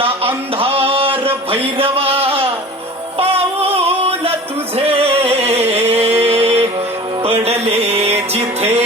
पडला अंधार भैरवा पाऊल तुझे पडले जिथे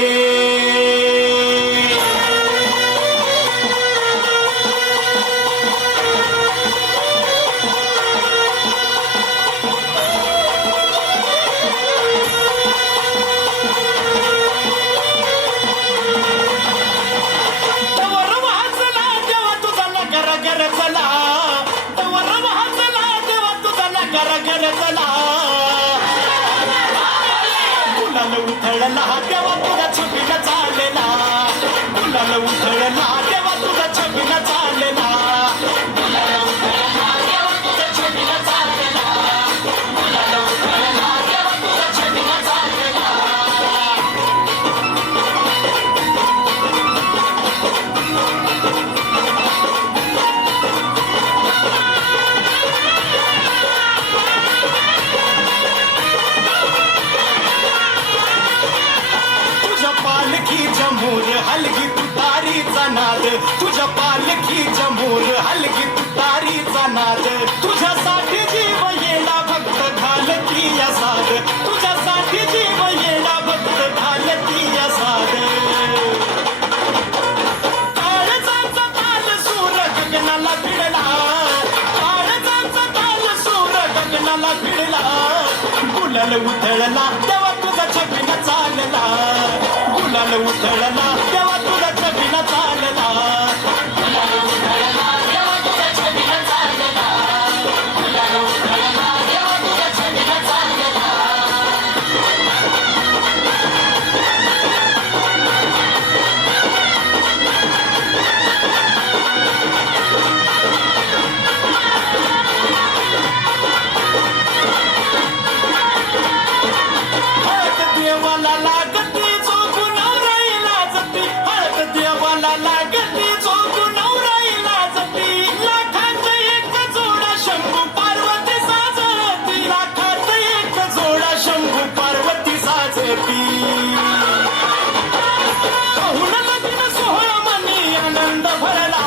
गुलाल उधळला तेव्हा तुझा छबीला चाललेला गुलाल उधळला तेव्हा तुझा छबीला चाललेला गुलाल उधळला तेव्हा तुझा छबीला चाललेला गुलाल उधळला तेव्हा तुझा छबीला चाललेला पालखीच्या मोर हलगी तुतारीचा नाद तुझ्या पालखीच्या मोर हलगी तुतारीचा नाद तुझ्यासाठी जीव येडा भक्त घालती या साध तुझ्यासाठी जीव येडा भक्त घालती या साध काळजाचा ताल सूर गगनाला भिडला काळजाचा ताल सूर गगनाला भिडला गुलाल उधळला तेव्हा तुझा छबीला चालला गुलाल उधळला तेव्हा तुझा छबीला चालला गुलाल उधळला तेव्हा तुझा छबीला चालला गुलाल उधळला तेव्हा तुझा छबीला चालला हळद देवाला लागते लागती चोखू नवराईला जपी लाखात एक जोडा शंभू पार्वती साजती लाखात एक जोडा शंभू पार्वती साजती पाहुणा लगीन सोहळा मनी आनंद भरला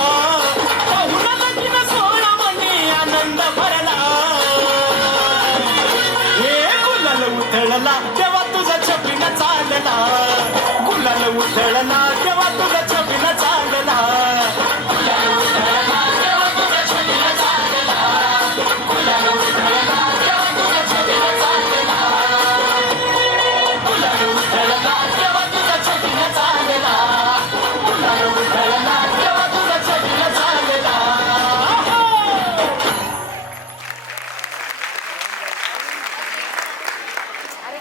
पाहुणा लगीन सोहळा मनी आनंद भरला हे गुलाल उधळला तेव्हा तुझा छबीला चालला गुलाल उधळला